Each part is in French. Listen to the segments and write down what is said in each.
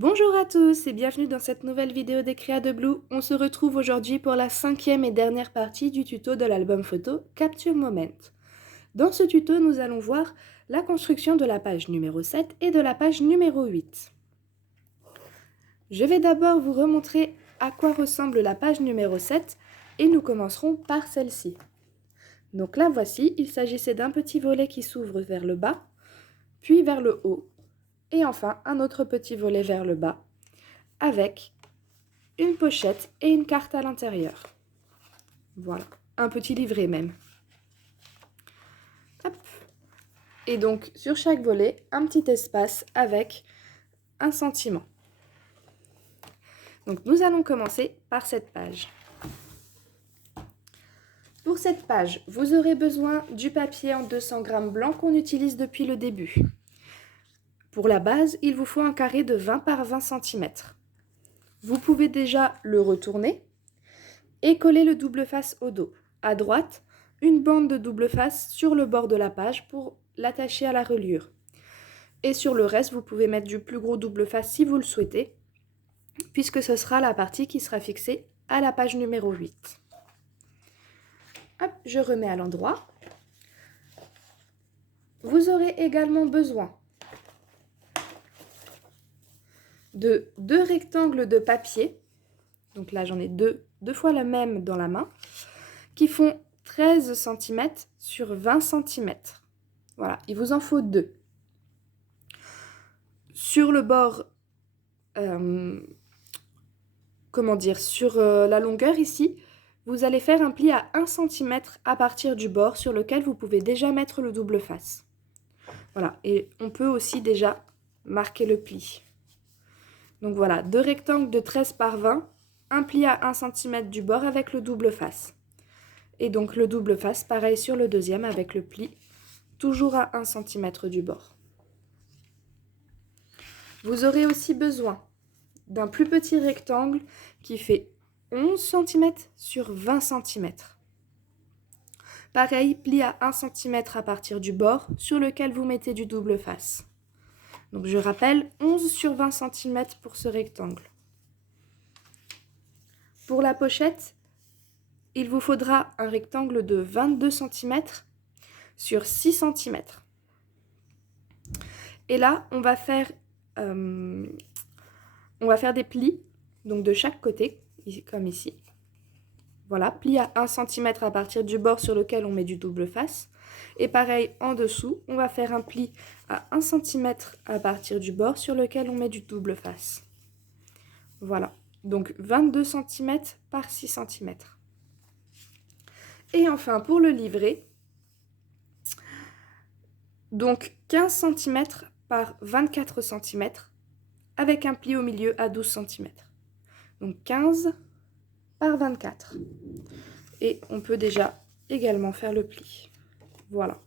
Bonjour à tous et bienvenue dans cette nouvelle vidéo des Créas de Blue. On se retrouve aujourd'hui pour la 5e et dernière partie du tuto de l'album photo Capture Moment. Dans ce tuto, nous allons voir la construction de la page numéro 7 et de la page numéro 8. Je vais d'abord vous remontrer à quoi ressemble la page numéro 7 et nous commencerons par celle-ci. Donc là voici, il s'agissait d'un petit volet qui s'ouvre vers le bas, puis vers le haut, et enfin un autre petit volet vers le bas, avec une pochette et une carte à l'intérieur. Voilà, un petit livret même. Hop. Et donc, sur chaque volet, un petit espace avec un sentiment. Donc, nous allons commencer par cette page. Pour cette page, vous aurez besoin du papier en 200 grammes blanc qu'on utilise depuis le début. Pour la base, il vous faut un carré de 20 par 20 cm. Vous pouvez déjà le retourner et coller le double face au dos. À droite, une bande de double face sur le bord de la page pour l'attacher à la reliure. Et sur le reste, vous pouvez mettre du plus gros double face si vous le souhaitez, puisque ce sera la partie qui sera fixée à la page numéro 8. Hop, je remets à l'endroit. Vous aurez également besoin de 2 rectangles de papier. Donc là, j'en ai deux fois le même dans la main, qui font 13 cm sur 20 cm. Voilà, il vous en faut 2. Sur le bord, sur la longueur ici, vous allez faire un pli à 1 cm à partir du bord sur lequel vous pouvez déjà mettre le double face. Voilà, et on peut aussi déjà marquer le pli. Donc voilà, 2 rectangles de 13 par 20, un pli à 1 cm du bord avec le double face. Et donc le double face, pareil sur le deuxième avec le pli, toujours à 1 cm du bord. Vous aurez aussi besoin d'un plus petit rectangle qui fait 11 cm sur 20 cm. Pareil, pli à 1 cm à partir du bord sur lequel vous mettez du double face. Donc je rappelle, 11 sur 20 cm pour ce rectangle. Pour la pochette, il vous faudra un rectangle de 22 cm sur 6 cm. Et là, on va faire des plis, donc de chaque côté, comme ici. Voilà, pli à 1 cm à partir du bord sur lequel on met du double face. Et pareil, en dessous, on va faire un pli à 1 cm à partir du bord sur lequel on met du double face. Voilà, donc 22 cm par 6 cm. Et enfin, pour le livret, donc 15 cm par 24 cm, avec un pli au milieu à 12 cm. Donc 15 par 24. Et on peut déjà également faire le pli. Voilà.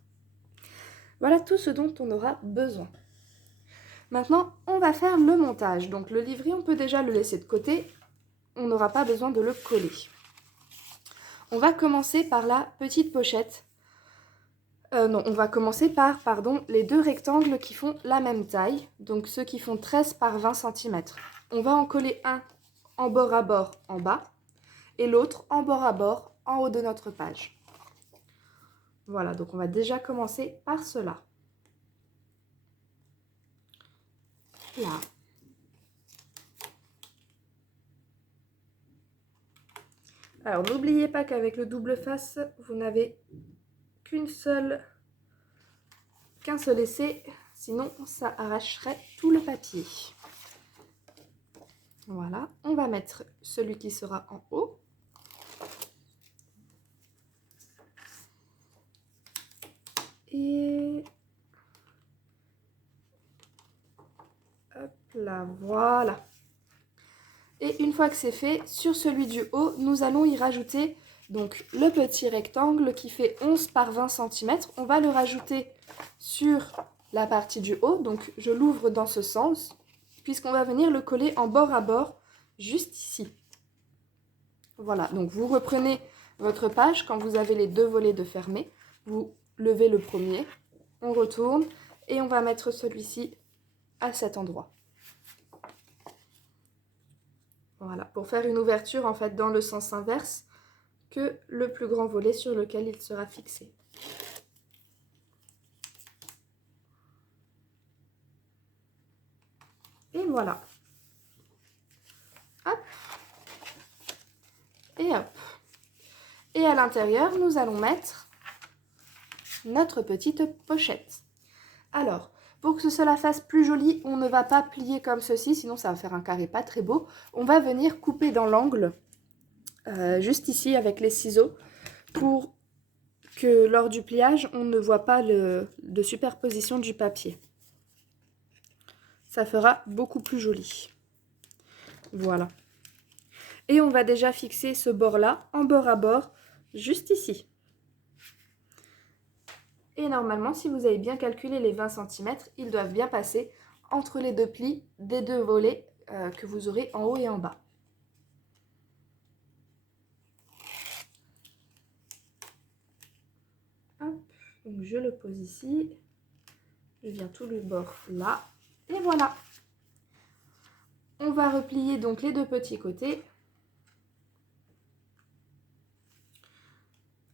Voilà tout ce dont on aura besoin. Maintenant, on va faire le montage. Donc le livret, on peut déjà le laisser de côté. On n'aura pas besoin de le coller. On va commencer par la petite pochette. On va commencer par, les 2 rectangles qui font la même taille. Donc ceux qui font 13 par 20 cm. On va en coller un en bord à bord en bas et l'autre en bord à bord en haut de notre page. Voilà, donc on va déjà commencer par cela. Là. Alors n'oubliez pas qu'avec le double face, vous n'avez qu'un seul essai, sinon ça arracherait tout le papier. Voilà, on va mettre celui qui sera en haut. Et hop là, voilà. Et une fois que c'est fait, sur celui du haut, nous allons y rajouter donc le petit rectangle qui fait 11 par 20 cm. On va le rajouter sur la partie du haut, donc je l'ouvre dans ce sens, puisqu'on va venir le coller en bord à bord, juste ici. Voilà, donc vous reprenez votre page quand vous avez les 2 volets de fermé. Vous levez le premier, on retourne et on va mettre celui-ci à cet endroit. Voilà, pour faire une ouverture en fait dans le sens inverse que le plus grand volet sur lequel il sera fixé. Et voilà. Hop. Et hop. Et à l'intérieur, nous allons mettre notre petite pochette. Alors, pour que cela fasse plus joli, on ne va pas plier comme ceci, sinon ça va faire un carré pas très beau. On va venir couper dans l'angle, juste ici avec les ciseaux, pour que lors du pliage, on ne voit pas de superposition du papier. Ça fera beaucoup plus joli. Voilà. Et on va déjà fixer ce bord-là, en bord à bord, juste ici. Et normalement, si vous avez bien calculé les 20 cm, ils doivent bien passer entre les deux plis des deux volets que vous aurez en haut et en bas. Hop, donc je le pose ici. Je viens tout le bord là. Et voilà. On va replier donc les deux petits côtés.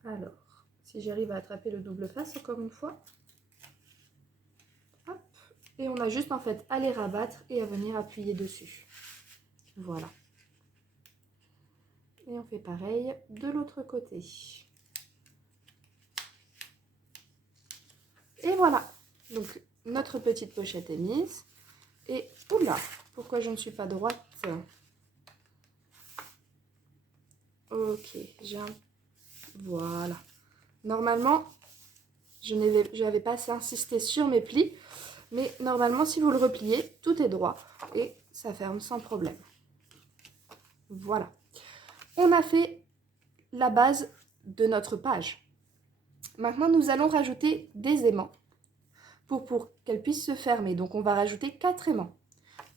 Alors, si j'arrive à attraper le double face encore une fois. Hop. Et on a juste en fait à les rabattre et à venir appuyer dessus. Voilà. Et on fait pareil de l'autre côté. Et voilà. Donc notre petite pochette est mise. Et oula, pourquoi je ne suis pas droite? Ok, voilà. Normalement, je n'avais pas assez insisté sur mes plis, mais normalement, si vous le repliez, tout est droit et ça ferme sans problème. Voilà. On a fait la base de notre page. Maintenant, nous allons rajouter des aimants pour qu'elle puisse se fermer. Donc, on va rajouter 4 aimants.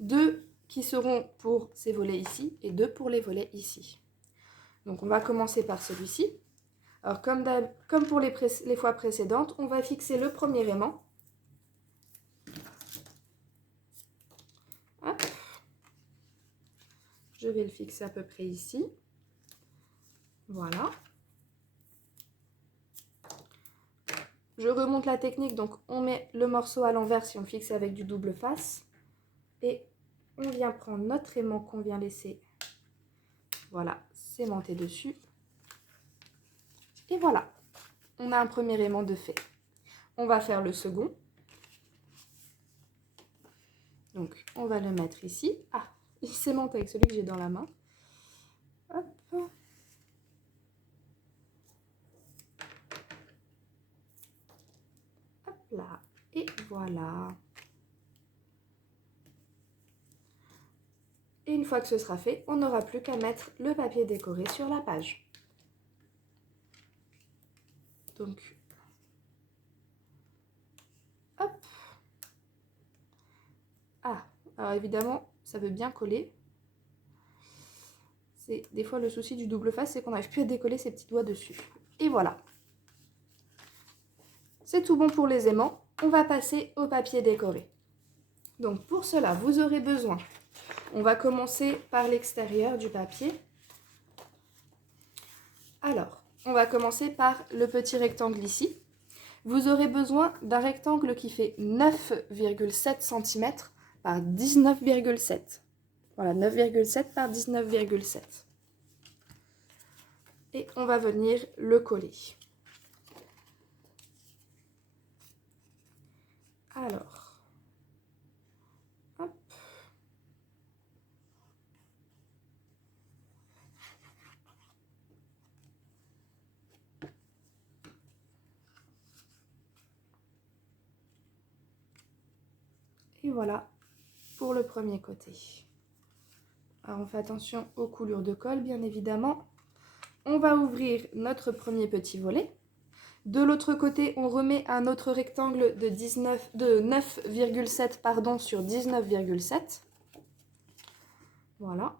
2 qui seront pour ces volets ici et 2 pour les volets ici. Donc, on va commencer par celui-ci. Alors, comme pour les fois précédentes, on va fixer le premier aimant. Hop. Je vais le fixer à peu près ici. Voilà. Je remonte la technique, donc on met le morceau à l'envers si on le fixe avec du double face. Et on vient prendre notre aimant qu'on vient laisser, voilà, s'aimanter dessus. Et voilà, on a un premier aimant de fait. On va faire le second. Donc, on va le mettre ici. Ah, il s'aimante avec celui que j'ai dans la main. Hop. Hop là. Et voilà. Et une fois que ce sera fait, on n'aura plus qu'à mettre le papier décoré sur la page. Donc, hop. Ah, alors évidemment, ça veut bien coller. C'est des fois le souci du double face, c'est qu'on n'arrive plus à décoller ses petits doigts dessus. Et voilà. C'est tout bon pour les aimants. On va passer au papier décoré. Donc pour cela, vous aurez besoin, on va commencer par l'extérieur du papier. Alors, on va commencer par le petit rectangle ici. Vous aurez besoin d'un rectangle qui fait 9,7 cm par 19,7. Voilà, 9,7 par 19,7. Et on va venir le coller. Alors, hop. Et voilà pour le premier côté. Alors on fait attention aux coulures de colle, bien évidemment. On va ouvrir notre premier petit volet. De l'autre côté, on remet un autre rectangle de 9,7 pardon, sur 19,7. Voilà.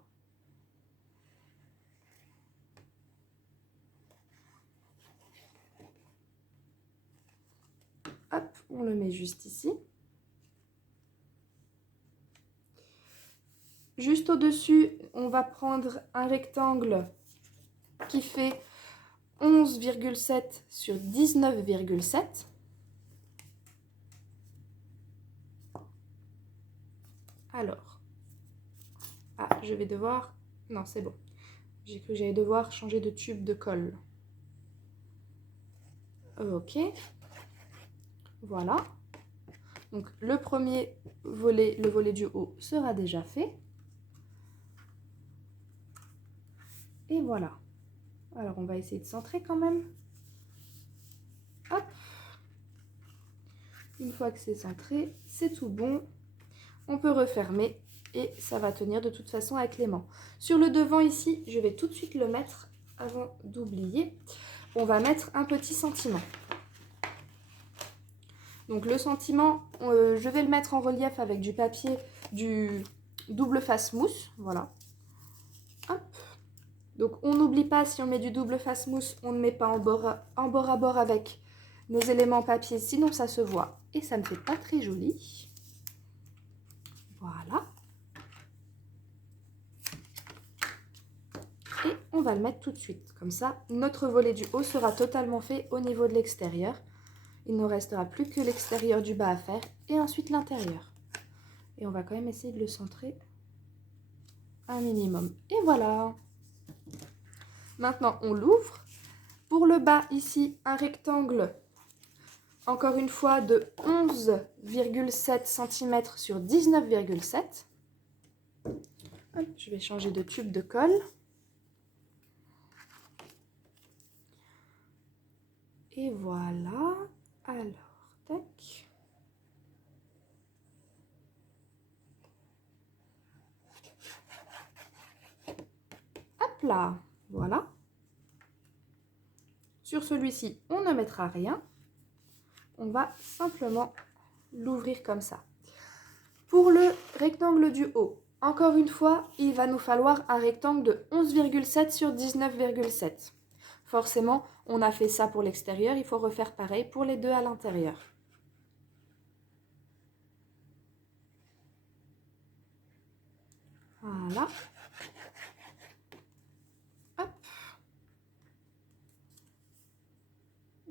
Hop, on le met juste ici. juste au-dessus, on va prendre un rectangle qui fait 11,7 sur 19,7. Alors, je vais devoir... Non, c'est bon. J'ai cru que j'allais devoir changer de tube de colle. Ok. Voilà. Donc, le premier volet, le volet du haut, sera déjà fait. Et voilà. Alors, on va essayer de centrer quand même. Hop. Une fois que c'est centré, c'est tout bon. On peut refermer et ça va tenir de toute façon avec l'aimant. Sur le devant ici, je vais tout de suite le mettre avant d'oublier. On va mettre un petit sentiment. Donc le sentiment, je vais le mettre en relief avec du papier, du double face mousse. Voilà. Hop. Donc on n'oublie pas, si on met du double face mousse, on ne met pas en bord à bord avec nos éléments papier, sinon ça se voit et ça ne fait pas très joli. Voilà. Et on va le mettre tout de suite. Comme ça, notre volet du haut sera totalement fait au niveau de l'extérieur. Il ne restera plus que l'extérieur du bas à faire et ensuite l'intérieur. Et on va quand même essayer de le centrer un minimum. Et voilà. Maintenant, on l'ouvre. Pour le bas, ici, un rectangle, encore une fois, de 11,7 cm sur 19,7. Je vais changer de tube de colle. Et voilà. Alors, tac. Hop là, voilà. Sur celui-ci, on ne mettra rien. On va simplement l'ouvrir comme ça. Pour le rectangle du haut, encore une fois, il va nous falloir un rectangle de 11,7 sur 19,7. Forcément, on a fait ça pour l'extérieur, il faut refaire pareil pour les deux à l'intérieur. Voilà. Hop.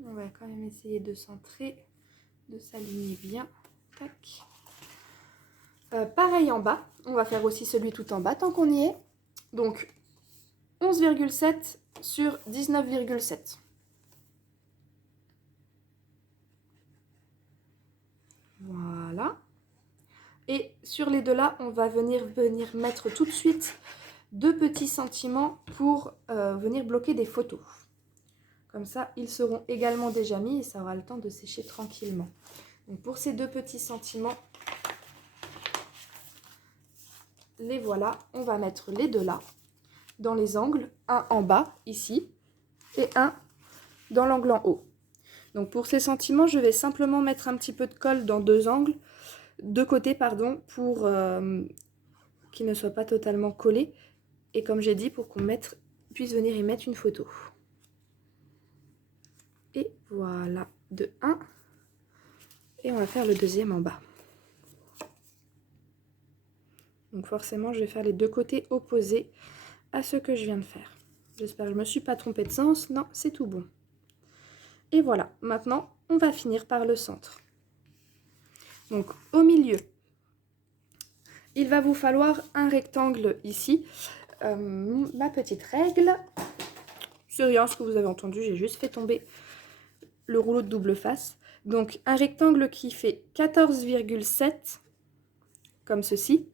On va quand même essayer de centrer, de s'aligner bien. Tac. Pareil en bas, on va faire aussi celui tout en bas tant qu'on y est. Donc 11,7 sur 19,7. Voilà. Et sur les deux là, on va venir mettre tout de suite 2 petits sentiments pour venir bloquer des photos. Comme ça, ils seront également déjà mis et ça aura le temps de sécher tranquillement. Donc pour ces 2 petits sentiments, les voilà. On va mettre les deux là, dans les angles. Un en bas, ici, et un dans l'angle en haut. Donc pour ces sentiments, je vais simplement mettre un petit peu de colle dans 2 angles, 2 côtés, pardon, pour qu'ils ne soient pas totalement collés. Et comme j'ai dit, pour qu'on puisse venir y mettre une photo. Et voilà, de 1. Et on va faire le deuxième en bas. Donc forcément, je vais faire les 2 côtés opposés à ce que je viens de faire. J'espère que je ne me suis pas trompée de sens. Non, c'est tout bon. Et voilà, maintenant, on va finir par le centre. Donc au milieu, il va vous falloir un rectangle ici. Ma petite règle, c'est rien ce que vous avez entendu, j'ai juste fait tomber le rouleau de double face. Donc un rectangle qui fait 14,7 comme ceci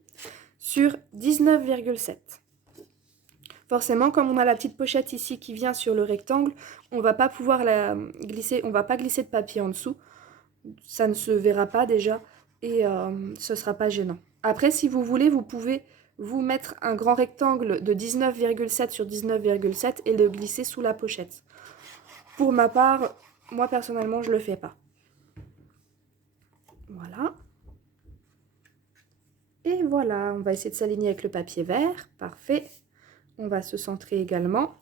sur 19,7. Forcément, comme on a la petite pochette ici qui vient sur le rectangle, on va pas pouvoir la glisser, on va pas glisser de papier en dessous. Ça ne se verra pas déjà et ce sera pas gênant. Après, si vous voulez, vous pouvez vous mettre un grand rectangle de 19,7 sur 19,7 et le glisser sous la pochette. Pour ma part, moi personnellement, je le fais pas. Voilà. Et voilà, on va essayer de s'aligner avec le papier vert. Parfait. On va se centrer également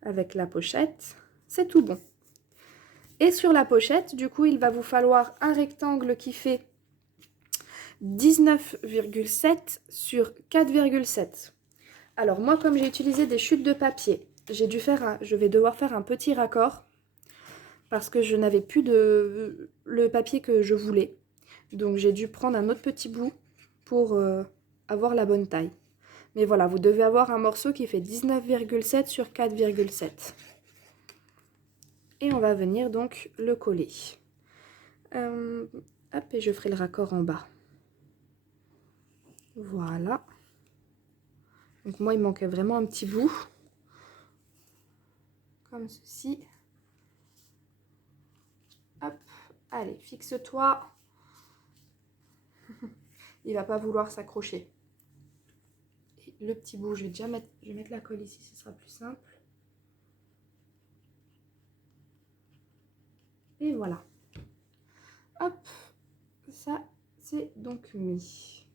avec la pochette. C'est tout bon. Et sur la pochette, du coup, il va vous falloir un rectangle qui fait 19,7 sur 4,7. Alors moi, comme j'ai utilisé des chutes de papier, je vais devoir faire un petit raccord parce que je n'avais plus le papier que je voulais. Donc j'ai dû prendre un autre petit bout pour avoir la bonne taille. Mais voilà, vous devez avoir un morceau qui fait 19,7 sur 4,7. Et on va venir donc le coller. Hop, et je ferai le raccord en bas. Voilà. Donc moi, il me manquait vraiment un petit bout. Comme ceci. Hop, allez, fixe-toi. Il va pas vouloir s'accrocher. Le petit bout, je vais mettre la colle ici, ce sera plus simple. Et voilà. Hop, ça c'est donc mis.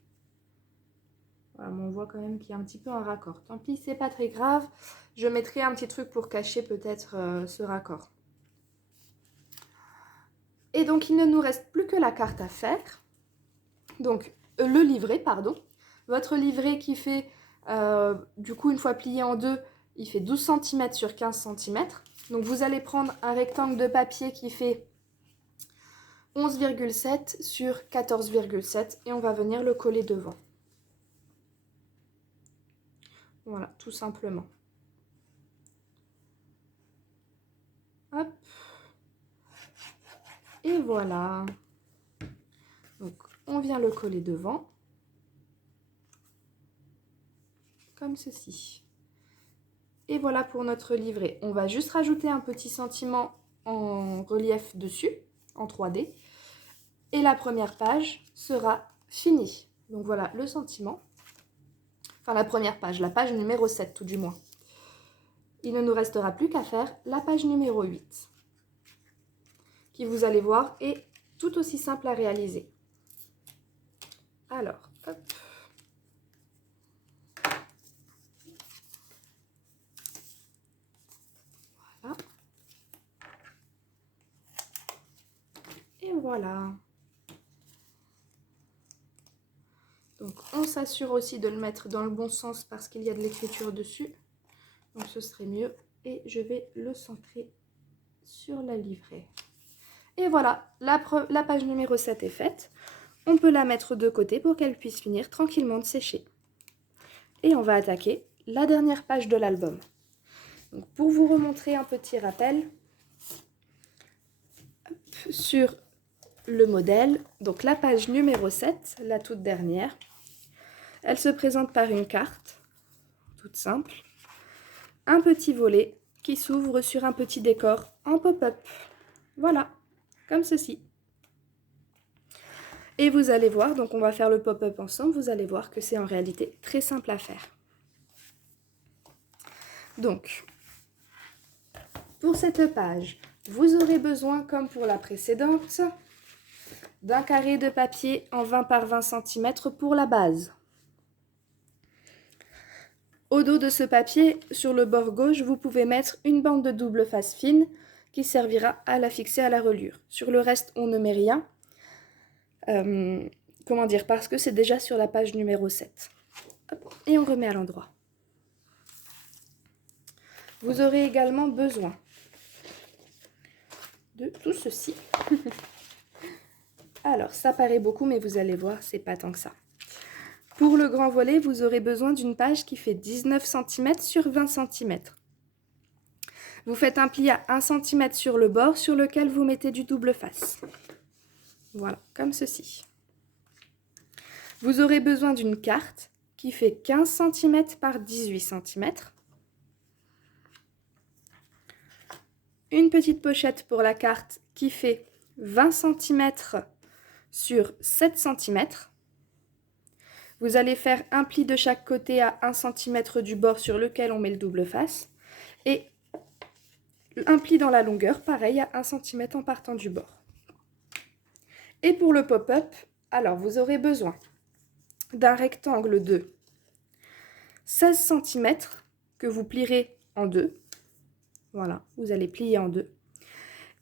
Voilà, mais on voit quand même qu'il y a un petit peu un raccord. Tant pis, c'est pas très grave. Je mettrai un petit truc pour cacher peut-être ce raccord. Et donc, il ne nous reste plus que la carte à faire. Donc, le livret, pardon. Votre livret qui fait, du coup, une fois plié en deux, il fait 12 cm sur 15 cm. Donc, vous allez prendre un rectangle de papier qui fait 11,7 sur 14,7 et on va venir le coller devant. Voilà, tout simplement. Hop. Et voilà. Donc, on vient le coller devant. Comme ceci. Et voilà pour notre livret. On va juste rajouter un petit sentiment en relief dessus, en 3D. Et la première page sera finie. Donc voilà le sentiment. Enfin la première page, la page numéro 7 tout du moins. Il ne nous restera plus qu'à faire la page numéro 8. Qui, vous allez voir, est tout aussi simple à réaliser. Alors, hop. Voilà. Et voilà. Donc, on s'assure aussi de le mettre dans le bon sens parce qu'il y a de l'écriture dessus. Donc, ce serait mieux. Et je vais le centrer sur la livrée. Et voilà, la page numéro 7 est faite. On peut la mettre de côté pour qu'elle puisse finir tranquillement de sécher. Et on va attaquer la dernière page de l'album. Donc, pour vous remontrer un petit rappel sur le modèle, donc la page numéro 7, la toute dernière, elle se présente par une carte, toute simple, un petit volet qui s'ouvre sur un petit décor en pop-up. Voilà, comme ceci. Et vous allez voir, donc on va faire le pop-up ensemble, vous allez voir que c'est en réalité très simple à faire. Donc, pour cette page, vous aurez besoin, comme pour la précédente, d'un carré de papier en 20 par 20 cm pour la base. Au dos de ce papier, sur le bord gauche, vous pouvez mettre une bande de double face fine qui servira à la fixer à la reliure. Sur le reste, on ne met rien. Parce que c'est déjà sur la page numéro 7. Hop, et on remet à l'endroit. Vous aurez également besoin de tout ceci. Alors, ça paraît beaucoup, mais vous allez voir, c'est pas tant que ça. Pour le grand volet, vous aurez besoin d'une page qui fait 19 cm sur 20 cm. Vous faites un pli à 1 cm sur le bord sur lequel vous mettez du double face. Voilà, comme ceci. Vous aurez besoin d'une carte qui fait 15 cm par 18 cm. Une petite pochette pour la carte qui fait 20 cm sur 7 cm. Vous allez faire un pli de chaque côté à 1 cm du bord sur lequel on met le double face. Et un pli dans la longueur, pareil, à 1 cm en partant du bord. Et pour le pop-up, alors vous aurez besoin d'un rectangle de 16 cm que vous plierez en deux. Voilà, vous allez plier en deux.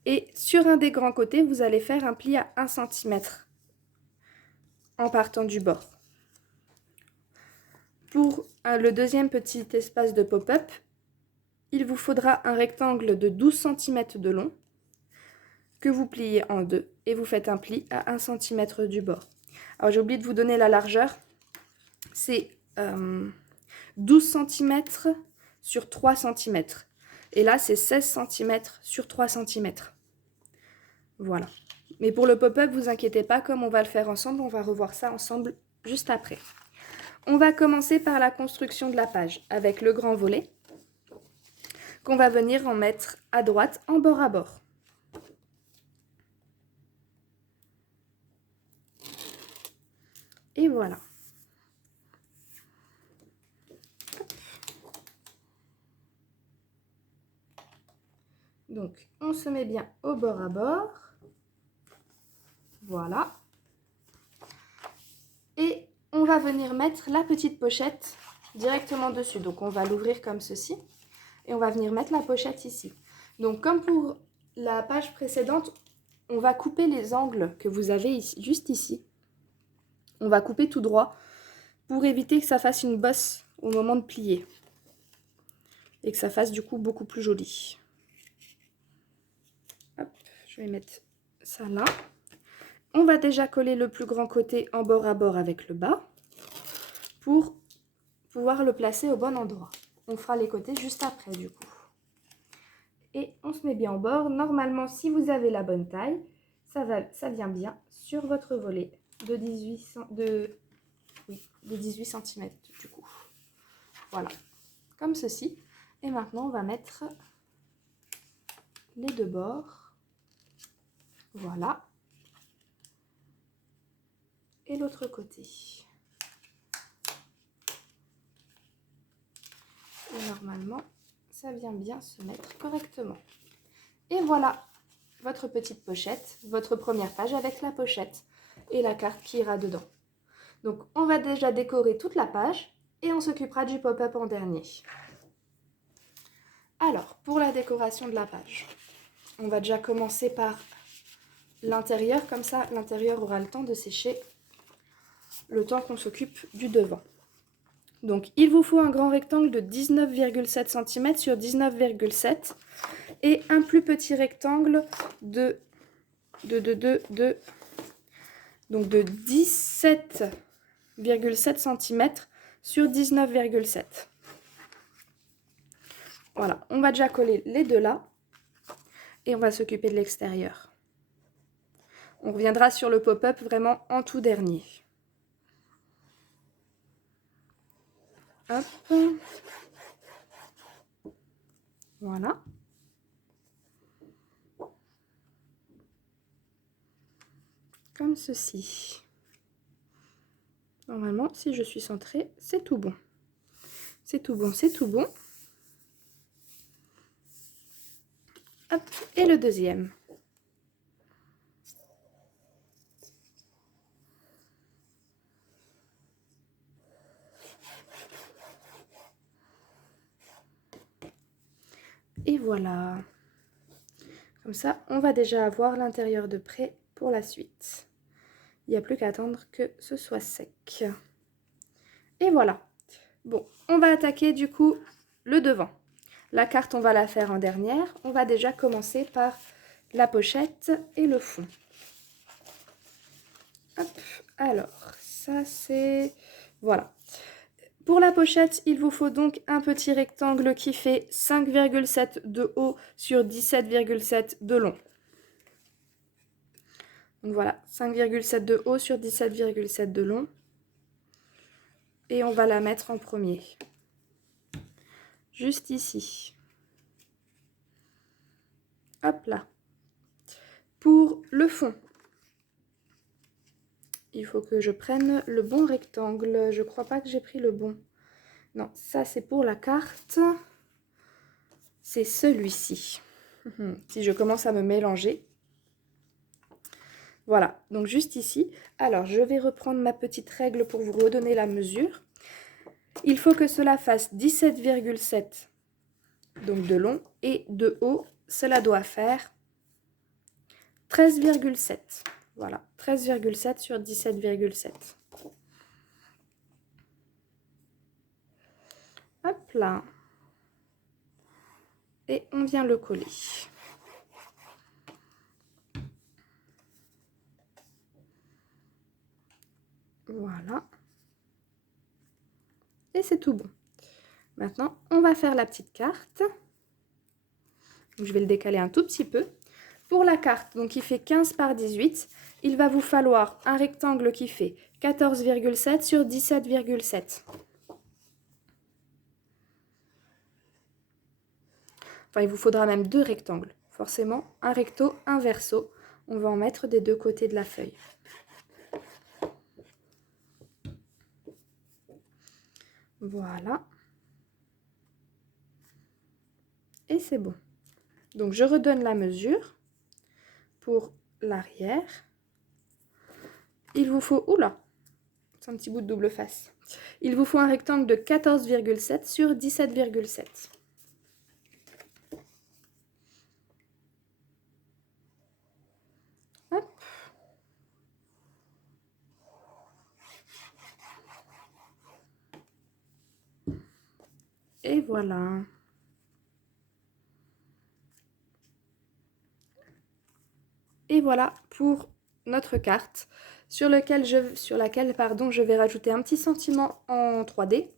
Et sur un des grands côtés, vous allez faire un pli à 1 cm en partant du bord. Pour le deuxième petit espace de pop-up, il vous faudra un rectangle de 12 cm de long que vous pliez en deux et vous faites un pli à 1 cm du bord. Alors j'ai oublié de vous donner la largeur, c'est 12 cm sur 3 cm. Et là c'est 16 cm sur 3 cm. Voilà. Mais pour le pop-up, vous inquiétez pas, comme on va le faire ensemble, on va revoir ça ensemble juste après. On va commencer par la construction de la page avec le grand volet qu'on va venir en mettre à droite en bord à bord. Et voilà. Donc, on se met bien au bord à bord. Voilà. Et on va venir mettre la petite pochette directement dessus. Donc, on va l'ouvrir comme ceci. Et on va venir mettre la pochette ici. Donc, comme pour la page précédente, on va couper les angles que vous avez ici, juste ici. On va couper tout droit pour éviter que ça fasse une bosse au moment de plier. Et que ça fasse du coup beaucoup plus joli. Hop, je vais mettre ça là. On va déjà coller le plus grand côté en bord à bord avec le bas pour pouvoir le placer au bon endroit. On fera les côtés juste après du coup. Et on se met bien en bord. Normalement, si vous avez la bonne taille, ça vient bien sur votre volet de 18 cm du coup. Voilà, comme ceci. Et maintenant, on va mettre les deux bords. Voilà. Et l'autre côté. Et normalement, ça vient bien se mettre correctement. Et voilà, votre petite pochette, votre première page avec la pochette et la carte qui ira dedans. Donc, on va déjà décorer toute la page et on s'occupera du pop-up en dernier. Alors, pour la décoration de la page, on va déjà commencer par l'intérieur, comme ça l'intérieur aura le temps de sécher le temps qu'on s'occupe du devant. Donc il vous faut un grand rectangle de 19,7 cm sur 19,7 et un plus petit rectangle de 17,7 cm sur 19,7. Voilà, on va déjà coller les deux là et on va s'occuper de l'extérieur. On reviendra sur le pop-up vraiment en tout dernier. Hop. Voilà. Comme ceci. Normalement, si je suis centrée, c'est tout bon. C'est tout bon, c'est tout bon. Hop. Et le deuxième. Et voilà. Comme ça, on va déjà avoir l'intérieur de prêt pour la suite. Il n'y a plus qu'à attendre que ce soit sec. Et voilà. Bon, on va attaquer du coup le devant. La carte, on va la faire en dernière. On va déjà commencer par la pochette et le fond. Hop, alors, ça c'est... Voilà. Pour la pochette, il vous faut donc un petit rectangle qui fait 5,7 de haut sur 17,7 de long. Donc voilà, 5,7 de haut sur 17,7 de long. Et on va la mettre en premier. Juste ici. Hop là. Pour le fond, il faut que je prenne le bon rectangle. Je crois pas que j'ai pris le bon. Non, ça c'est pour la carte. C'est celui-ci. Si je commence à me mélanger. Voilà, donc juste ici. Alors, je vais reprendre ma petite règle pour vous redonner la mesure. Il faut que cela fasse 17,7 donc de long et de haut, cela doit faire 13,7. Voilà, 13,7 sur 17,7. Hop là. Et on vient le coller. Voilà. Et c'est tout bon. Maintenant, on va faire la petite carte. Donc, je vais le décaler un tout petit peu. Pour la carte, donc il fait 15 par 18, il va vous falloir un rectangle qui fait 14,7 sur 17,7. Enfin, il vous faudra même 2 rectangles. Forcément, un recto, un verso. On va en mettre des 2 côtés de la feuille. Voilà. Et c'est bon. Donc, je redonne la mesure pour l'arrière. Il vous faut... Oula, c'est un petit bout de double face. Il vous faut un rectangle de 14,7 sur 17,7. Hop. Et voilà. Et voilà pour notre carte sur laquelle je vais rajouter un petit sentiment en 3D.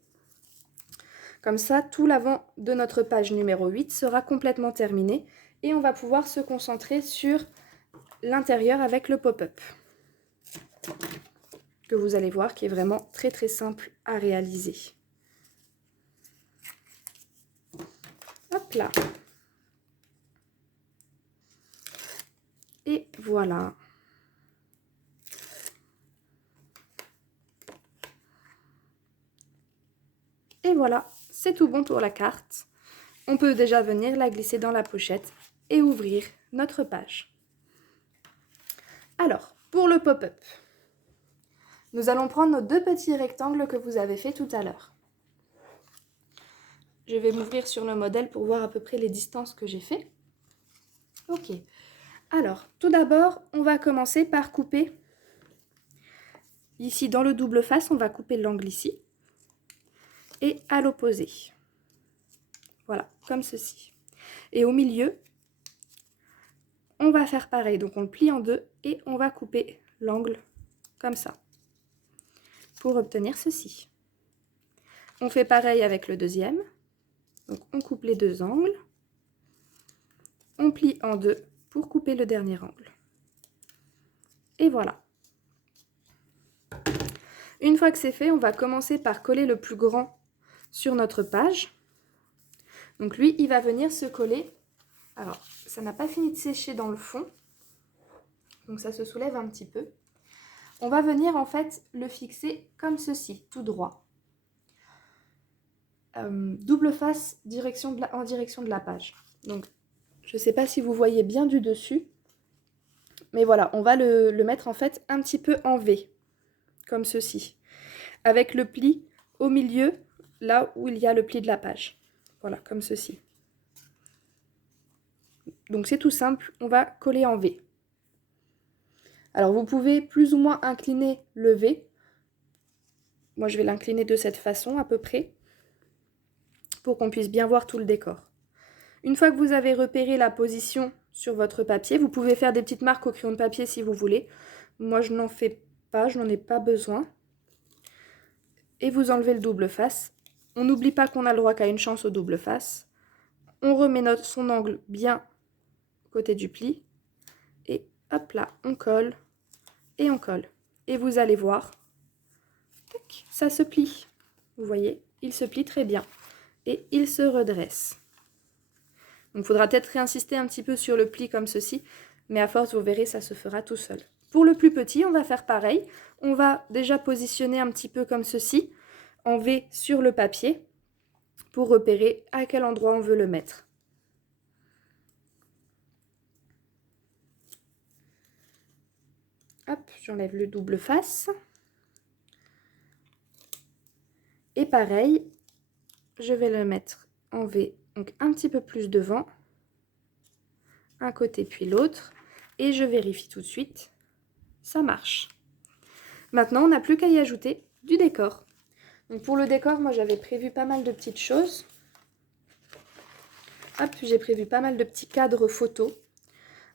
Comme ça, tout l'avant de notre page numéro 8 sera complètement terminé et on va pouvoir se concentrer sur l'intérieur avec le pop-up que vous allez voir qui est vraiment très très simple à réaliser. Hop là. Et voilà. Et voilà, c'est tout bon pour la carte. On peut déjà venir la glisser dans la pochette et ouvrir notre page. Alors, pour le pop-up, nous allons prendre nos 2 petits rectangles que vous avez fait tout à l'heure. Je vais m'ouvrir sur le modèle pour voir à peu près les distances que j'ai fait. Ok. Alors, tout d'abord, on va commencer par couper. Ici, dans le double face, on va couper l'angle ici. Et à l'opposé. Voilà, comme ceci. Et au milieu, on va faire pareil. Donc, on le plie en 2 et on va couper l'angle comme ça. Pour obtenir ceci. On fait pareil avec le deuxième. Donc, on coupe les 2 angles. On plie en 2 pour couper le dernier angle. Et voilà. Une fois que c'est fait, on va commencer par coller le plus grand sur notre page. Donc lui, il va venir se coller. Alors, ça n'a pas fini de sécher dans le fond. Donc ça se soulève un petit peu. On va venir en fait le fixer comme ceci, tout droit. Double face en direction de la page. Donc, je ne sais pas si vous voyez bien du dessus. Mais voilà, on va le mettre en fait un petit peu en V. Comme ceci. Avec le pli au milieu, là où il y a le pli de la page. Voilà, comme ceci. Donc c'est tout simple, on va coller en V. Alors vous pouvez plus ou moins incliner le V. Moi je vais l'incliner de cette façon à peu près, pour qu'on puisse bien voir tout le décor. Une fois que vous avez repéré la position sur votre papier, vous pouvez faire des petites marques au crayon de papier si vous voulez. Moi je n'en fais pas, je n'en ai pas besoin. Et vous enlevez le double face. On n'oublie pas qu'on a le droit qu'à une chance au double face. On remet son angle bien côté du pli. Et hop là, on colle et on colle. Et vous allez voir, ça se plie. Vous voyez, il se plie très bien. Et il se redresse. Donc il faudra peut-être réinsister un petit peu sur le pli comme ceci. Mais à force, vous verrez, ça se fera tout seul. Pour le plus petit, on va faire pareil. On va déjà positionner un petit peu comme ceci, en V sur le papier, pour repérer à quel endroit on veut le mettre. Hop, j'enlève le double face. Et pareil, je vais le mettre en V, donc un petit peu plus devant, un côté puis l'autre. Et je vérifie tout de suite. ça marche. Maintenant, on n'a plus qu'à y ajouter du décor. Donc pour le décor, moi j'avais prévu pas mal de petites choses. Hop, j'ai prévu pas mal de petits cadres photos.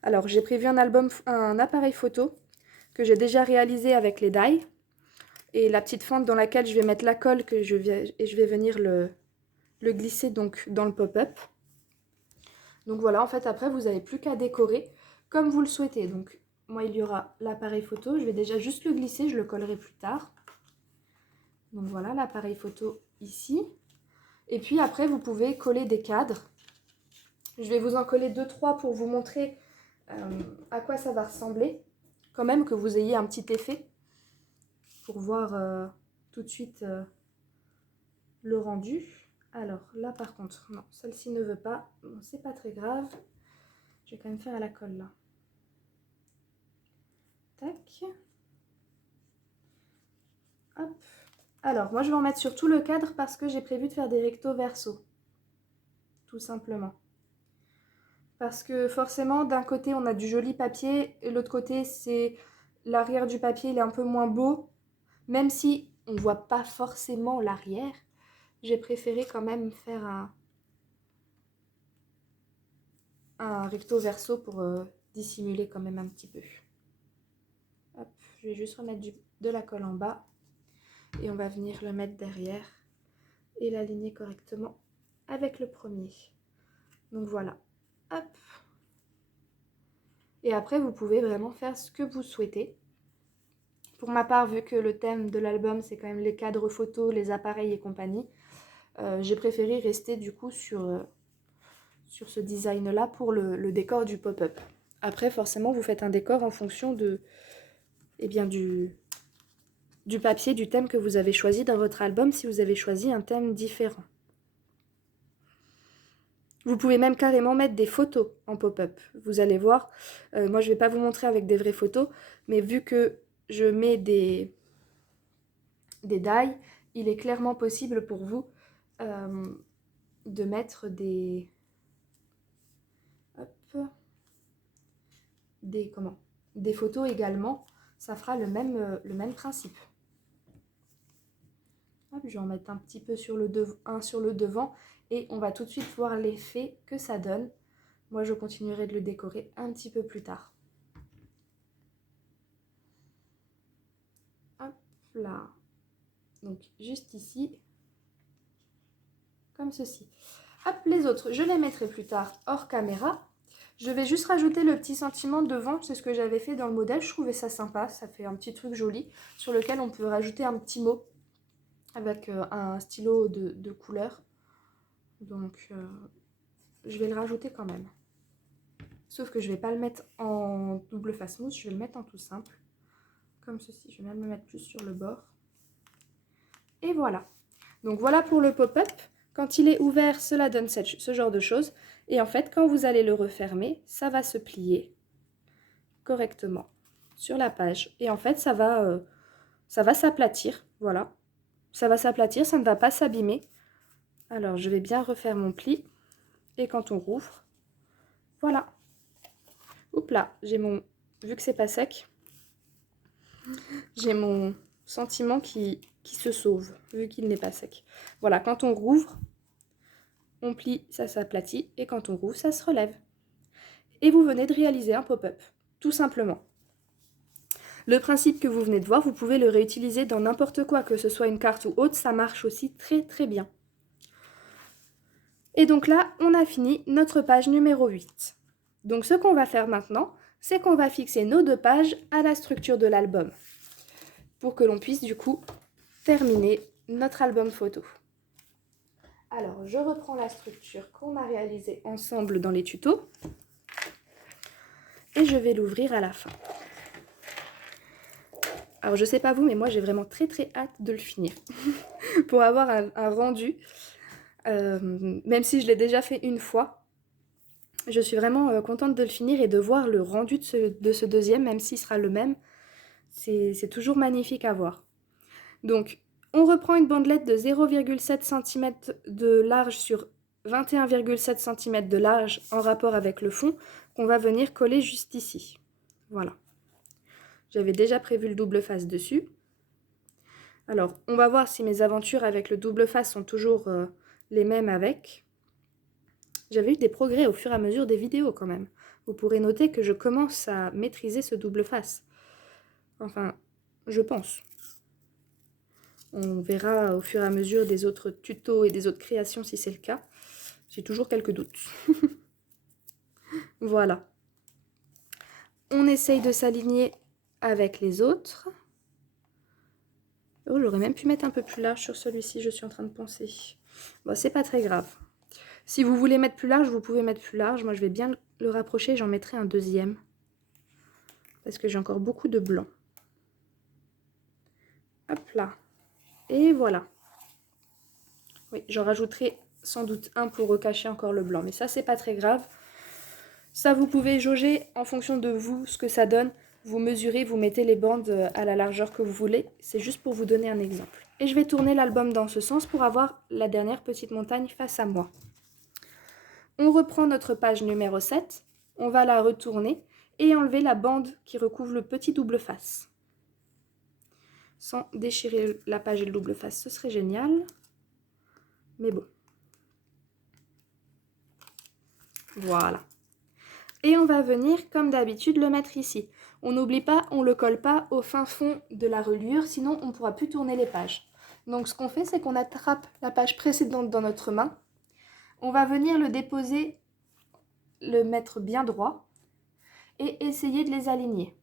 Alors j'ai prévu un appareil photo que j'ai déjà réalisé avec les die. Et la petite fente dans laquelle je vais mettre la colle et je vais venir le glisser donc dans le pop-up. Donc voilà, en fait après vous n'avez plus qu'à décorer comme vous le souhaitez. Donc moi il y aura l'appareil photo, je vais déjà juste le glisser, je le collerai plus tard. Donc voilà l'appareil photo ici. Et puis après vous pouvez coller des cadres. Je vais vous en coller 2-3 pour vous montrer à quoi ça va ressembler. Quand même que vous ayez un petit effet pour voir tout de suite le rendu. Alors là par contre, non, celle-ci ne veut pas, bon, c'est pas très grave. Je vais quand même faire à la colle là. Tac. Hop. Alors moi je vais en mettre sur tout le cadre parce que j'ai prévu de faire des rectos verso. Tout simplement. Parce que forcément d'un côté on a du joli papier et l'autre côté c'est l'arrière du papier, il est un peu moins beau. Même si on ne voit pas forcément l'arrière, j'ai préféré quand même faire un recto verso pour dissimuler quand même un petit peu. Hop, je vais juste remettre de la colle en bas et on va venir le mettre derrière et l'aligner correctement avec le premier. Donc voilà, hop. Et après vous pouvez vraiment faire ce que vous souhaitez. Pour ma part, vu que le thème de l'album c'est quand même les cadres photos, les appareils et compagnie, j'ai préféré rester du coup sur ce design là pour le décor du pop-up. Après forcément vous faites un décor en fonction de, eh bien, du papier, du thème que vous avez choisi dans votre album si vous avez choisi un thème différent. Vous pouvez même carrément mettre des photos en pop-up. Vous allez voir, moi je ne vais pas vous montrer avec des vraies photos, mais vu que je mets des die, il est clairement possible pour vous de mettre des photos également. Ça fera le même principe. Hop, je vais en mettre un petit peu sur le devant et on va tout de suite voir l'effet que ça donne. Moi je continuerai de le décorer un petit peu plus tard. Hop là. Donc juste ici, comme ceci. Hop, les autres, je les mettrai plus tard hors caméra. Je vais juste rajouter le petit sentiment devant, c'est ce que j'avais fait dans le modèle, je trouvais ça sympa, ça fait un petit truc joli sur lequel on peut rajouter un petit mot avec un stylo de couleur. Donc je vais le rajouter quand même. Sauf que je ne vais pas le mettre en double face mousse, je vais le mettre en tout simple. Comme ceci, je vais même le mettre plus sur le bord. Et voilà. Donc voilà pour le pop-up. Quand il est ouvert, cela donne ce genre de choses. Et en fait, quand vous allez le refermer, ça va se plier correctement sur la page. Et en fait, ça va s'aplatir. Voilà. Ça va s'aplatir, ça ne va pas s'abîmer. Alors, je vais bien refaire mon pli. Et quand on rouvre, voilà. Oups là, vu que c'est pas sec, j'ai mon sentiment qui se sauve, vu qu'il n'est pas sec. Voilà, quand on rouvre, on plie, ça s'aplatit, et quand on rouvre, ça se relève. Et vous venez de réaliser un pop-up, tout simplement. Le principe que vous venez de voir, vous pouvez le réutiliser dans n'importe quoi, que ce soit une carte ou autre, ça marche aussi très très bien. Et donc là, on a fini notre page numéro 8. Donc ce qu'on va faire maintenant, c'est qu'on va fixer nos 2 pages à la structure de l'album, pour que l'on puisse du coup terminer notre album photo. Alors, je reprends la structure qu'on a réalisée ensemble dans les tutos et je vais l'ouvrir à la fin. Alors, je sais pas vous, mais moi, j'ai vraiment très très hâte de le finir pour avoir un rendu, même si je l'ai déjà fait une fois. Je suis vraiment contente de le finir et de voir le rendu de ce deuxième, même s'il sera le même. C'est toujours magnifique à voir. Donc, on reprend une bandelette de 0,7 cm de large sur 21,7 cm de large en rapport avec le fond qu'on va venir coller juste ici. Voilà. J'avais déjà prévu le double face dessus. Alors, on va voir si mes aventures avec le double face sont toujours les mêmes avec. J'avais eu des progrès au fur et à mesure des vidéos quand même. Vous pourrez noter que je commence à maîtriser ce double face. Enfin, je pense. On verra au fur et à mesure des autres tutos et des autres créations si c'est le cas. J'ai toujours quelques doutes. Voilà. On essaye de s'aligner avec les autres. Oh, j'aurais même pu mettre un peu plus large sur celui-ci, je suis en train de penser. Bon, c'est pas très grave. Si vous voulez mettre plus large, vous pouvez mettre plus large. Moi, je vais bien le rapprocher, j'en mettrai un deuxième. Parce que j'ai encore beaucoup de blanc. Hop là. Et voilà. Oui, j'en rajouterai sans doute un pour recacher encore le blanc. Mais ça, c'est pas très grave. Ça, vous pouvez jauger en fonction de vous, ce que ça donne. Vous mesurez, vous mettez les bandes à la largeur que vous voulez. C'est juste pour vous donner un exemple. Et je vais tourner l'album dans ce sens pour avoir la dernière petite montagne face à moi. On reprend notre page numéro 7. On va la retourner et enlever la bande qui recouvre le petit double face. Sans déchirer la page et le double face, ce serait génial. Mais bon. Voilà. Et on va venir, comme d'habitude, le mettre ici. On n'oublie pas, on ne le colle pas au fin fond de la reliure, sinon on ne pourra plus tourner les pages. Donc ce qu'on fait, c'est qu'on attrape la page précédente dans notre main. On va venir le déposer, le mettre bien droit et essayer de les aligner.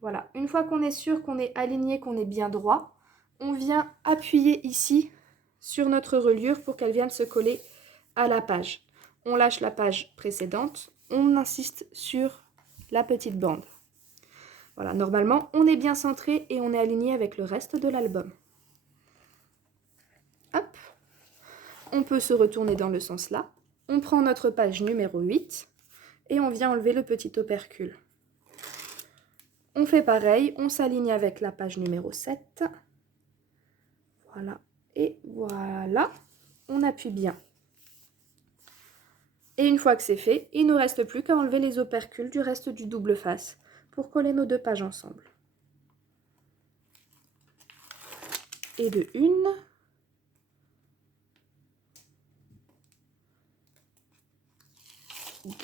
Voilà, une fois qu'on est sûr qu'on est aligné, qu'on est bien droit, on vient appuyer ici sur notre reliure pour qu'elle vienne se coller à la page. On lâche la page précédente, on insiste sur la petite bande. Voilà, normalement, on est bien centré et on est aligné avec le reste de l'album. Hop, on peut se retourner dans le sens là. On prend notre page numéro 8 et on vient enlever le petit opercule. On fait pareil, on s'aligne avec la page numéro 7. Voilà, et voilà, on appuie bien. Et une fois que c'est fait, il ne nous reste plus qu'à enlever les opercules du reste du double face pour coller nos deux pages ensemble. Et de une,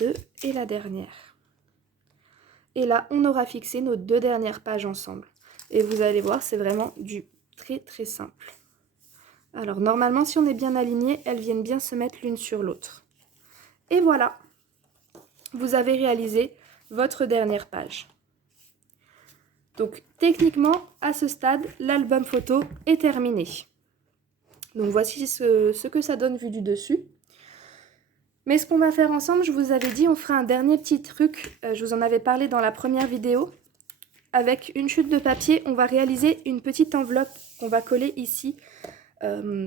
deux et la dernière. Et là, on aura fixé nos deux dernières pages ensemble. Et vous allez voir, c'est vraiment du très simple. Alors normalement, si on est bien aligné, elles viennent bien se mettre l'une sur l'autre. Et voilà, vous avez réalisé votre dernière page. Donc techniquement, à ce stade, l'album photo est terminé. Donc voici ce que ça donne vu du dessus. Mais ce qu'on va faire ensemble, je vous avais dit, on fera un dernier petit truc. Je vous en avais parlé dans la première vidéo. Avec une chute de papier, on va réaliser une petite enveloppe qu'on va coller ici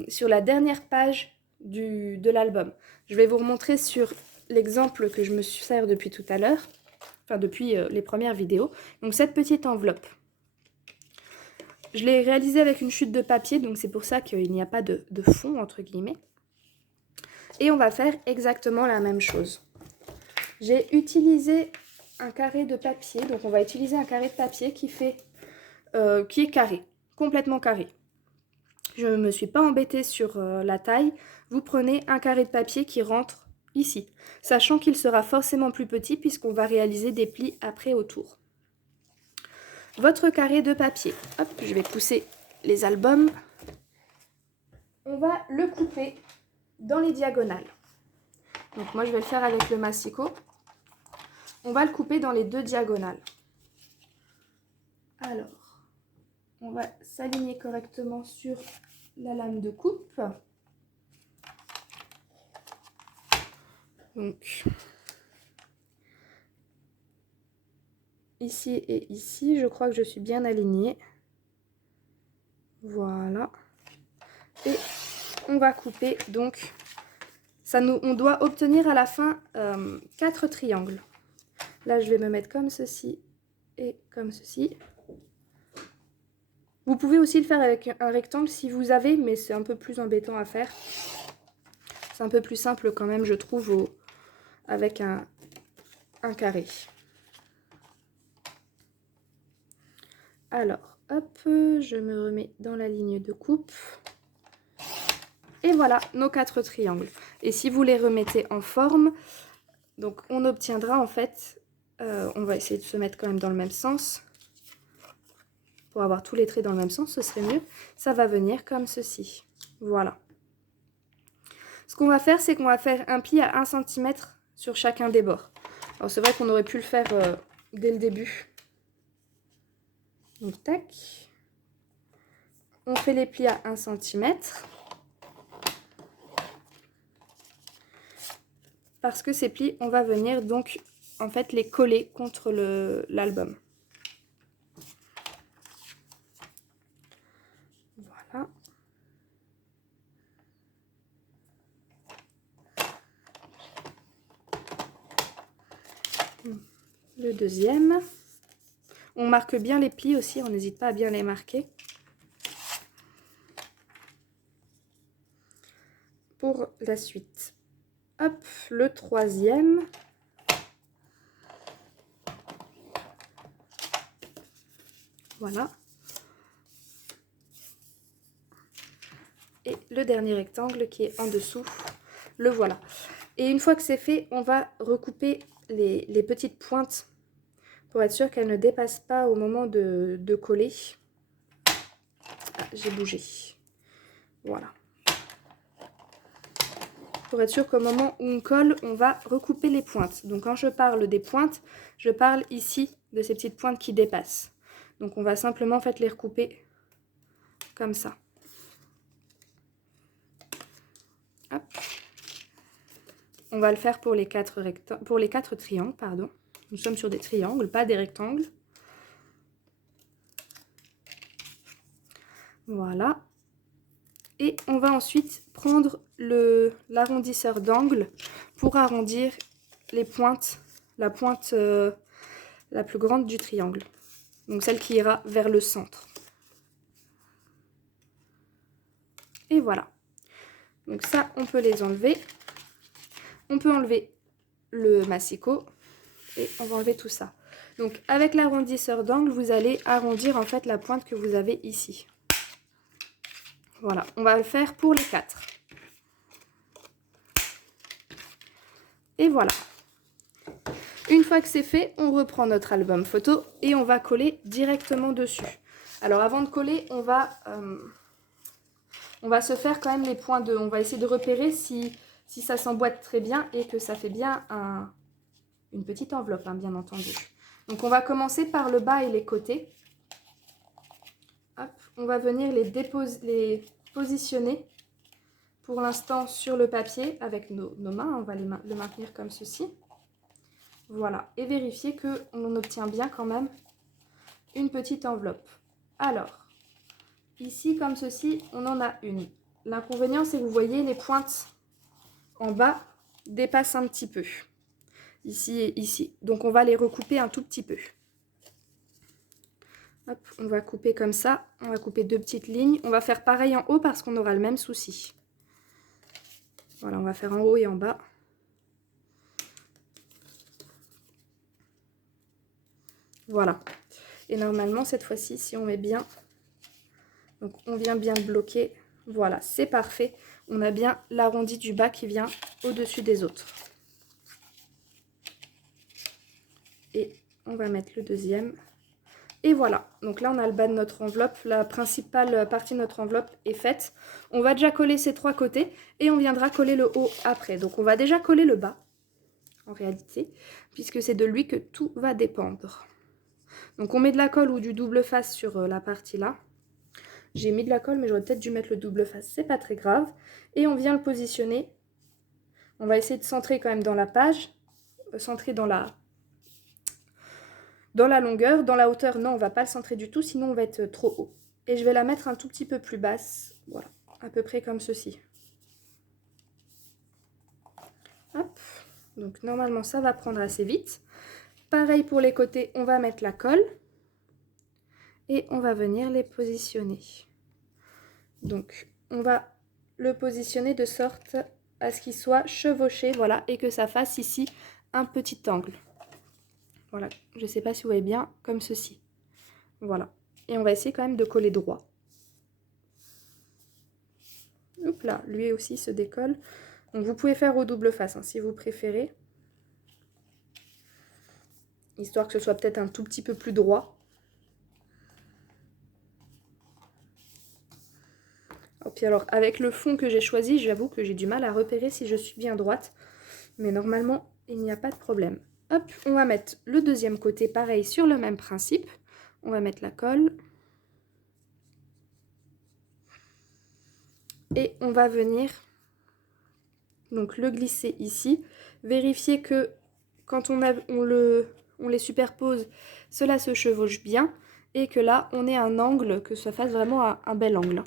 sur la dernière page de l'album. Je vais vous remontrer sur l'exemple que je me sers depuis tout à l'heure, enfin depuis les premières vidéos. Donc cette petite enveloppe. Je l'ai réalisée avec une chute de papier, donc c'est pour ça qu'il n'y a pas de fond entre guillemets. Et on va faire exactement la même chose. J'ai utilisé un carré de papier, donc on va utiliser un carré de papier qui est carré, complètement carré. Je ne me suis pas embêtée sur la taille. Vous prenez un carré de papier qui rentre ici, sachant qu'il sera forcément plus petit puisqu'on va réaliser des plis après autour. Votre carré de papier, hop, je vais pousser les albums. On va le couper dans les diagonales. Donc moi je vais le faire avec le massicot. On va le couper dans les deux diagonales. Alors, on va s'aligner correctement sur la lame de coupe. Donc, ici et ici, je crois que je suis bien alignée. Voilà. Et on va couper, donc, on doit obtenir à la fin 4 triangles. Là, je vais me mettre comme ceci et comme ceci. Vous pouvez aussi le faire avec un rectangle si vous avez, mais c'est un peu plus embêtant à faire. C'est un peu plus simple quand même, je trouve, avec un carré. Alors, hop, je me remets dans la ligne de coupe. Et voilà, nos 4 triangles. Et si vous les remettez en forme, donc on obtiendra en fait, on va essayer de se mettre quand même dans le même sens. Pour avoir tous les traits dans le même sens, ce serait mieux. Ça va venir comme ceci. Voilà. Ce qu'on va faire, c'est qu'on va faire un pli à 1 cm sur chacun des bords. Alors c'est vrai qu'on aurait pu le faire dès le début. Donc tac. On fait les plis à 1 cm. Parce que ces plis, on va venir donc en fait les coller contre l'album. Voilà. Le deuxième. On marque bien les plis aussi, on n'hésite pas à bien les marquer. Pour la suite. Hop, le troisième. Voilà. Et le dernier rectangle qui est en dessous, le voilà. Et une fois que c'est fait, on va recouper les petites pointes pour être sûr qu'elles ne dépassent pas au moment de coller. Ah, j'ai bougé. Voilà. Pour être sûr qu'au moment où on colle, on va recouper les pointes. Donc quand je parle des pointes, je parle ici de ces petites pointes qui dépassent. Donc on va simplement en fait les recouper comme ça. Hop. On va le faire pour les 4 triangles, pardon. Nous sommes sur des triangles, pas des rectangles. Voilà. Et on va ensuite prendre l'arrondisseur d'angle pour arrondir les pointes, la pointe la plus grande du triangle. Donc celle qui ira vers le centre. Et voilà. Donc ça, on peut les enlever. On peut enlever le massicot et on va enlever tout ça. Donc avec l'arrondisseur d'angle, vous allez arrondir en fait la pointe que vous avez ici. Voilà, on va le faire pour les 4. Et voilà. Une fois que c'est fait, on reprend notre album photo et on va coller directement dessus. Alors avant de coller, on va se faire quand même les points de... On va essayer de repérer si ça s'emboîte très bien et que ça fait bien une petite enveloppe, hein, bien entendu. Donc on va commencer par le bas et les côtés. Hop, on va venir les positionner pour l'instant sur le papier avec nos mains. On va le maintenir comme ceci. Voilà, et vérifier qu'on obtient bien quand même une petite enveloppe. Alors, ici comme ceci, on en a une. L'inconvénient, c'est que vous voyez les pointes en bas dépassent un petit peu. Ici et ici. Donc on va les recouper un tout petit peu. Hop, on va couper comme ça. On va couper 2 petites lignes. On va faire pareil en haut parce qu'on aura le même souci. Voilà, on va faire en haut et en bas. Voilà. Et normalement, cette fois-ci, si on met bien, donc on vient bien bloquer. Voilà, c'est parfait. On a bien l'arrondi du bas qui vient au-dessus des autres. Et on va mettre le deuxième. Et voilà, donc là on a le bas de notre enveloppe, la principale partie de notre enveloppe est faite. On va déjà coller ces 3 côtés et on viendra coller le haut après. Donc on va déjà coller le bas, en réalité, puisque c'est de lui que tout va dépendre. Donc on met de la colle ou du double face sur la partie là. J'ai mis de la colle mais j'aurais peut-être dû mettre le double face, c'est pas très grave. Et on vient le positionner. On va essayer de centrer quand même dans la page, centrer dans la longueur. Dans la hauteur, non, on va pas le centrer du tout, sinon on va être trop haut. Et je vais la mettre un tout petit peu plus basse, voilà, à peu près comme ceci. Hop, donc normalement ça va prendre assez vite. Pareil pour les côtés, on va mettre la colle et on va venir les positionner. Donc on va le positionner de sorte à ce qu'il soit chevauché, voilà, et que ça fasse ici un petit angle. Voilà, je ne sais pas si vous voyez bien, comme ceci. Voilà. Et on va essayer quand même de coller droit. Hop là, lui aussi se décolle. Donc vous pouvez faire au double face hein, si vous préférez. Histoire que ce soit peut-être un tout petit peu plus droit. Et puis alors, avec le fond que j'ai choisi, j'avoue que j'ai du mal à repérer si je suis bien droite. Mais normalement, il n'y a pas de problème. Hop, on va mettre le deuxième côté, pareil, sur le même principe. On va mettre la colle. Et on va venir donc le glisser ici. Vérifier que quand on les superpose, cela se chevauche bien. Et que là, on ait un angle, que ça fasse vraiment un bel angle.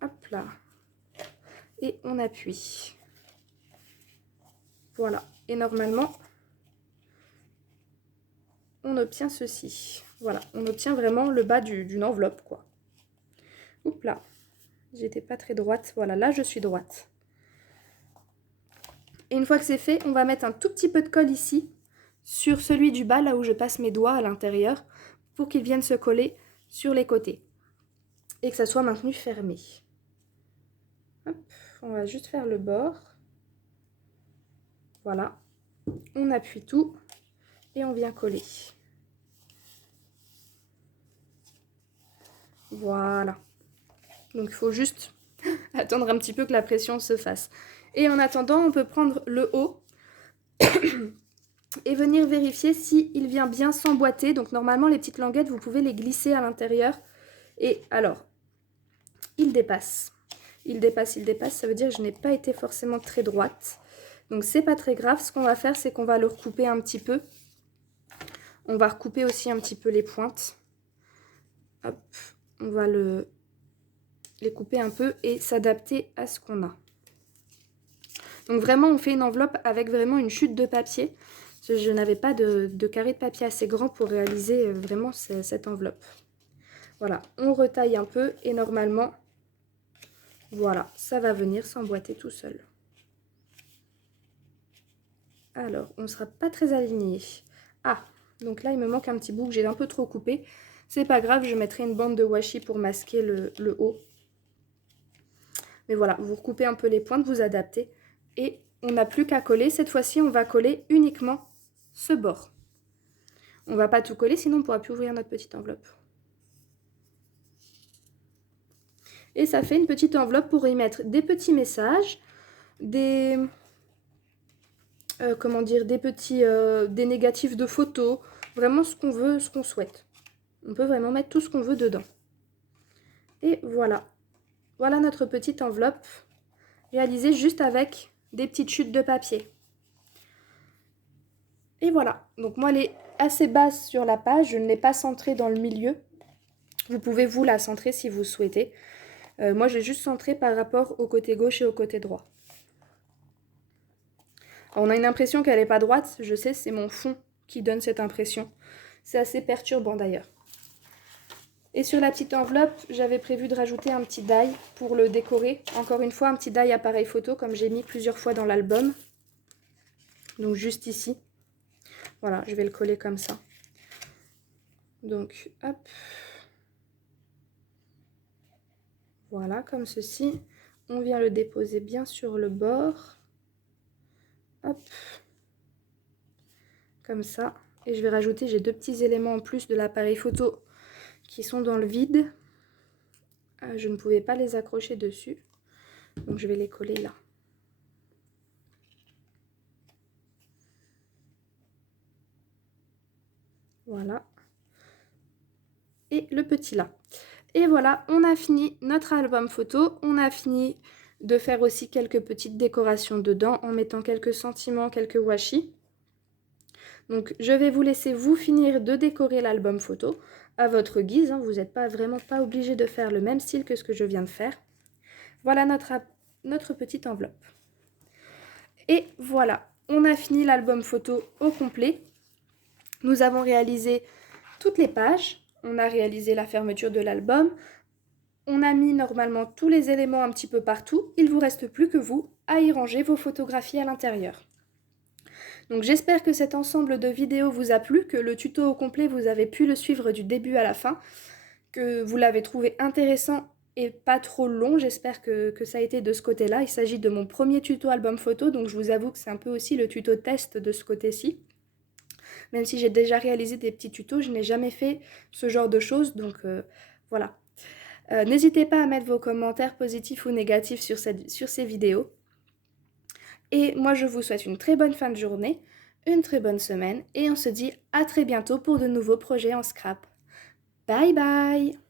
Hop là. Et on appuie. Voilà. Et normalement, on obtient ceci. Voilà. On obtient vraiment le bas d'une enveloppe, quoi. Oups là. J'étais pas très droite. Voilà, là, je suis droite. Et une fois que c'est fait, on va mettre un tout petit peu de colle ici, sur celui du bas, là où je passe mes doigts à l'intérieur, pour qu'ils viennent se coller sur les côtés. Et que ça soit maintenu fermé. Hop, on va juste faire le bord. Voilà. On appuie tout et on vient coller. Voilà. Donc il faut juste attendre un petit peu que la pression se fasse. Et en attendant, on peut prendre le haut et venir vérifier s'il vient bien s'emboîter. Donc normalement, les petites languettes, vous pouvez les glisser à l'intérieur. Et alors, il dépasse. Il dépasse, ça veut dire que je n'ai pas été forcément très droite. Donc c'est pas très grave. Ce qu'on va faire, c'est qu'on va le recouper un petit peu. On va recouper aussi un petit peu les pointes. Hop, on va les couper un peu et s'adapter à ce qu'on a. Donc vraiment, on fait une enveloppe avec vraiment une chute de papier. Je n'avais pas de carré de papier assez grand pour réaliser vraiment cette enveloppe. Voilà, on retaille un peu et normalement, voilà, ça va venir s'emboîter tout seul. Alors, on ne sera pas très aligné. Ah, donc là, il me manque un petit bout que j'ai un peu trop coupé. C'est pas grave, je mettrai une bande de washi pour masquer le haut. Mais voilà, vous recoupez un peu les pointes, vous adaptez. Et on n'a plus qu'à coller. Cette fois-ci, on va coller uniquement ce bord. On ne va pas tout coller, sinon on ne pourra plus ouvrir notre petite enveloppe. Et ça fait une petite enveloppe pour y mettre des petits messages, des négatifs de photos, vraiment ce qu'on veut, ce qu'on souhaite. On peut vraiment mettre tout ce qu'on veut dedans. Et voilà. Voilà notre petite enveloppe réalisée juste avec des petites chutes de papier. Et voilà. Donc moi, elle est assez basse sur la page. Je ne l'ai pas centrée dans le milieu. Vous pouvez vous la centrer si vous souhaitez. Moi, j'ai juste centré par rapport au côté gauche et au côté droit. Alors, on a une impression qu'elle n'est pas droite. Je sais, c'est mon fond qui donne cette impression. C'est assez perturbant d'ailleurs. Et sur la petite enveloppe, j'avais prévu de rajouter un petit die pour le décorer. Encore une fois, un petit die appareil photo comme j'ai mis plusieurs fois dans l'album. Donc juste ici. Voilà, je vais le coller comme ça. Donc, hop. Voilà, comme ceci. On vient le déposer bien sur le bord. Hop. Comme ça. Et je vais rajouter, j'ai deux petits éléments en plus de l'appareil photo qui sont dans le vide. Je ne pouvais pas les accrocher dessus. Donc je vais les coller là. Voilà. Et le petit là. Et voilà, on a fini notre album photo. On a fini de faire aussi quelques petites décorations dedans en mettant quelques sentiments, quelques washi. Donc je vais vous laisser vous finir de décorer l'album photo à votre guise. Vous n'êtes vraiment pas obligé de faire le même style que ce que je viens de faire. Voilà notre petite enveloppe. Et voilà, on a fini l'album photo au complet. Nous avons réalisé toutes les pages. On a réalisé la fermeture de l'album. On a mis normalement tous les éléments un petit peu partout. Il ne vous reste plus que vous à y ranger vos photographies à l'intérieur. Donc j'espère que cet ensemble de vidéos vous a plu, que le tuto au complet vous avez pu le suivre du début à la fin, que vous l'avez trouvé intéressant et pas trop long. J'espère que ça a été de ce côté-là. Il s'agit de mon premier tuto album photo, donc je vous avoue que c'est un peu aussi le tuto test de ce côté-ci. Même si j'ai déjà réalisé des petits tutos, je n'ai jamais fait ce genre de choses, donc voilà. N'hésitez pas à mettre vos commentaires positifs ou négatifs sur ces vidéos. Et moi, je vous souhaite une très bonne fin de journée, une très bonne semaine, et on se dit à très bientôt pour de nouveaux projets en scrap. Bye bye!